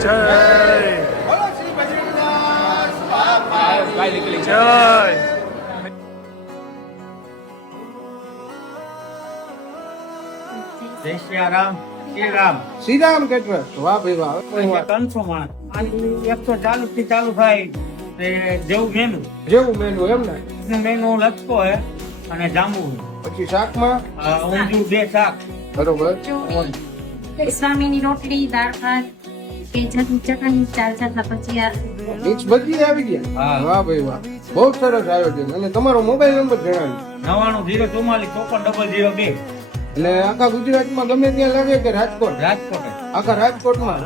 જય બોલો શ્રી બજરંગદાસ બાપા જય જય શ્રીરામ શ્રીરામ શ્રીરામ કેટરસ વાહ ભાઈ વાહ ત્રણસો માણસ 140 થી ચાલુ થાય તે જેવું જેવું મેનુ એમ ને મેનુ લચકો હે અને જાંબુ પછી શાકમાં ઊંધિયું 2 શાક બરોબર સ્વામીની રોટલી દાળ ભાત કેજની ચટણી 4 ભજીયા મિક્સ ભજી આવી ગયા હા. વાહ ભાઈ વાહ બહુ સરસ આયોજન અને તમારો મોબાઈલ નંબર જણાવ્યો 99 044 002 અને આખા ગુજરાતમાં ગમે ત્યાં લાગે કે રાજકોટ રાજકોટ આખા રાજકોટમાં